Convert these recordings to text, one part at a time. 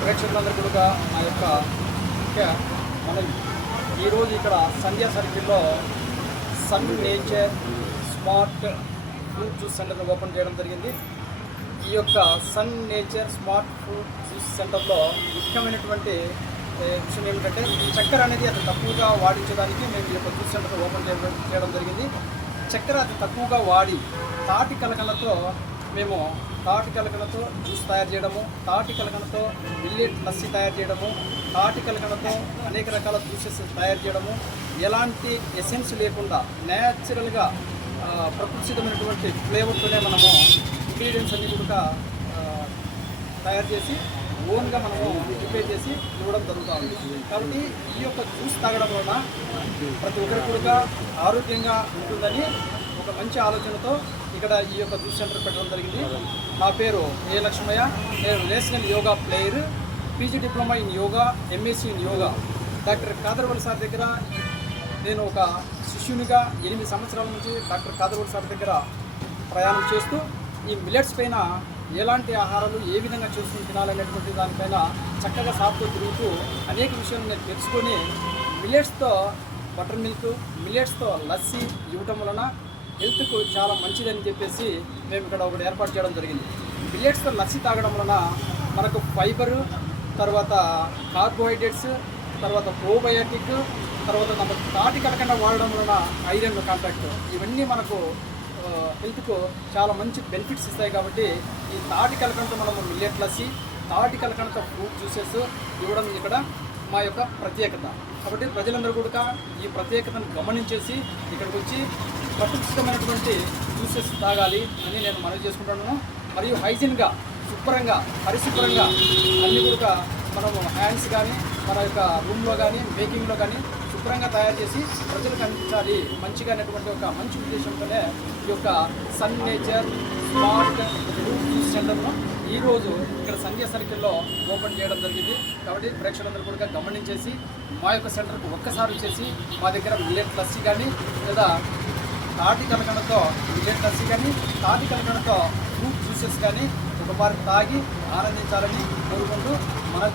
ప్రేక్షకులందరూ కూడా మా యొక్క ముఖ్య మనవి ఈరోజు ఇక్కడ సంధ్యా సర్కిల్లో sun nature smart fruit juice centre open చేయడం జరిగింది. ఈ యొక్క sun nature smart fruit juice సెంటర్లో ముఖ్యమైనటువంటి విషయం ఏమిటంటే చక్కెర అనేది అతి తక్కువగా వాడించడానికి మేము ఈ యొక్క జ్యూస్ సెంటర్ ఓపెన్ చేయడం జరిగింది. చక్కెర అతి తక్కువగా వాడి తాటి కలకలతో మేము తాటి కలకలతో జ్యూస్ తయారు చేయడము, తాటి కలకలతో మిల్లెట్ లస్సీ తయారు చేయడము, తాటి కలకలతో అనేక రకాల జ్యూసెస్ తయారు చేయడము, ఎలాంటి ఎసెన్స్ లేకుండా న్యాచురల్గా ప్రకృతిసిద్ధమైనటువంటి ఫ్లేవర్తోనే మనము ఇంగ్రీడియంట్స్ అన్నీ కూడా తయారు చేసి ఓన్గా మనము ప్రిపేర్ చేసి ఇవ్వడం జరుగుతుంది. కాబట్టి ఈ యొక్క జ్యూస్ తాగడం వలన ప్రతి ఒక్కరికి కూడా ఆరోగ్యంగా ఉంటుందని ఒక మంచి ఆలోచనతో ఇక్కడ ఈ యొక్క జ్యూస్ సెంటర్ పెట్టడం జరిగింది. నా పేరు ఏ లక్ష్మయ్య, నేను national yoga player, PG diploma in yoga, MSc in yoga. Doctor Khadar Valli sir దగ్గర నేను ఒక శిష్యునిగా 8 సంవత్సరాల నుంచి డాక్టర్ కాదర్వల్లి సార్ దగ్గర ప్రయాణం చేస్తూ ఈ మిల్లెట్స్ పైన ఎలాంటి ఆహారాలు ఏ విధంగా చేసుకుని తినాలనేటువంటి దానిపైన చక్కగా సాగుతూ తిరుగుతూ అనేక విషయాలు నేను తెలుసుకొని మిల్లెట్స్తో బటర్ మిల్క్, మిల్లెట్స్తో లస్సీ ఇవ్వటం వలన హెల్త్కు చాలా మంచిదని చెప్పేసి మేము ఇక్కడ ఒకటి ఏర్పాటు చేయడం జరిగింది. మిల్లెట్స్తో లస్సీ తాగడం వలన మనకు ఫైబరు, తర్వాత కార్బోహైడ్రేట్స్, తర్వాత ప్రోబయోటిక్, తర్వాత మనకు తాటి కలకండ వాడడం వలన ఐరన్ కాంటాక్ట్, ఇవన్నీ మనకు హెల్త్కు చాలా మంచి బెనిఫిట్స్ ఇస్తాయి. కాబట్టి ఈ తాటి కలకండతో మనము మిల్లెట్ లస్సీ, తాటి కలకండతో ఫ్రూట్ జ్యూసెస్ ఇవ్వడం ఇక్కడ మా యొక్క ప్రత్యేకత. కాబట్టి ప్రజలందరూ కూడా ఈ ప్రత్యేకతను గమనించేసి ఇక్కడికి వచ్చి ప్రతిష్ఠితమైనటువంటి జ్యూసెస్ తాగాలి అని నేను మనవి చేసుకుంటున్నాను. మరియు హైజీన్గా, శుభ్రంగా, పరిశుభ్రంగా అన్నీ కూడా మనము హ్యాండ్స్ కానీ మన యొక్క రూమ్లో కానీ బేకింగ్లో కానీ శుభ్రంగా తయారు చేసి ప్రజలకు అందించాలి మంచిగా అనేటువంటి ఒక మంచి ఉద్దేశంతోనే ఈ యొక్క sun nature smart fruit juice సెంటర్ను ఈరోజు ఇక్కడ సంధ్యా సర్కిల్లో ఓపెన్ చేయడం జరిగింది. కాబట్టి ప్రేక్షకులందరూ కూడా గమనించేసి మా యొక్క సెంటర్కు ఒక్కసారి వచ్చేసి మా దగ్గర మిల్లెట్ లస్సీ కానీ లేదా తాటి కలకండతో మిల్లెట్ లస్సీ కానీ తాటి కలకండతో ఫ్రూట్ జ్యూసెస్ కానీ ఒకసారి తాగి ఆనందించాలని కోరుకుంటూ మనం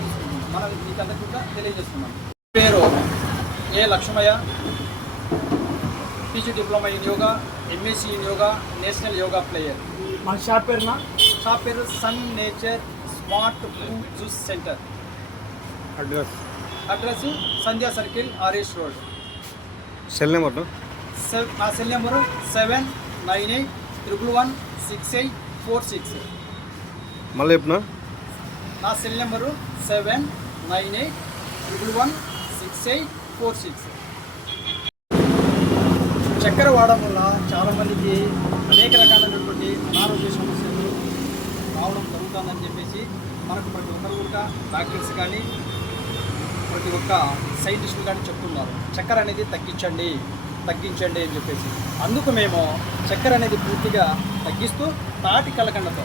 మీకందరికీ కూడా తెలియజేస్తున్నాం. పేరు A Lakshmaiah, PG diploma in yoga, MSc in yoga, national yoga player. మన షాప్ పేరు Sun nature smart fruit juice Centre. Address Sandhya circle, RS road. Cell number నా సెల్ నెంబరు 7981116846. మళ్ళీ చెప్పిన నా సెల్ నెంబరు 7981116846. చక్కెర వాడడం వల్ల చాలామందికి అనేక రకాలైనటువంటి అనారోగ్య సమస్యలు రావడం జరుగుతుందని చెప్పేసి మనకు ప్రతి ఒక్కరు కూడా డాక్టర్స్ కానీ ప్రతి ఒక్క సైంటిస్టులు కానీ చెప్తున్నారు చక్కెర అనేది తగ్గించండి అని చెప్పేసి. అందుకు మేము చక్కెర అనేది పూర్తిగా తగ్గిస్తూ తాటి కలకండతో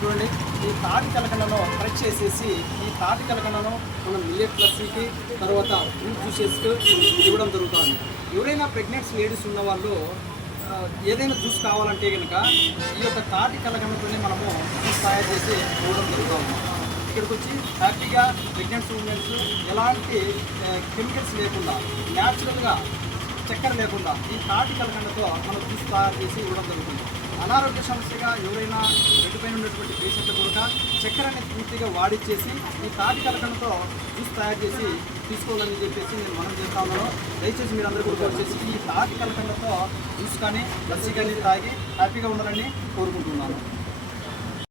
చూడండి, ఈ తాటి కలకండను ఫ్రెష్ చేసేసి ఈ తాటి కలకండను మనం మిల్లెట్ లస్సీకి తర్వాత ఫ్రూట్ జ్యూసెస్కి ఇవ్వడం జరుగుతుంది. ఎవరైనా ప్రెగ్నెంట్స్ లేడీస్ ఉన్న వాళ్ళు ఏదైనా జ్యూస్ కావాలంటే కనుక ఈ యొక్క తాటి కలకండతోనే మనము జ్యూస్ తయారు చేసి ఇవ్వడం జరుగుతుంది. ఇక్కడికి వచ్చి హ్యాపీగా ప్రెగ్నెంట్స్ ఉమెన్స్ ఎలాంటి కెమికల్స్ లేకుండా న్యాచురల్గా చక్కెర లేకుండా ఈ తాటి కలకండతో మనం జ్యూస్ తయారు చేసి ఇవ్వడం జరుగుతుంది. అనారోగ్య సమస్యగా ఎవరైనా రెడ్డిపైన ఉన్నటువంటి పేషెంట్లు కూడా చక్కెర అనేది పూర్తిగా వాడిచ్చేసి ఈ తాటి కలకండతో జ్యూస్ తయారు చేసి తీసుకోవాలని చెప్పేసి నేను మనం చేస్తా ఉన్నాను. దయచేసి మీరందరూ కూడా వచ్చేసి ఈ తాటి కలకండతో జ్యూస్ కానీ లస్సీ కానీ తాగి హ్యాపీగా ఉండాలని కోరుకుంటున్నాను.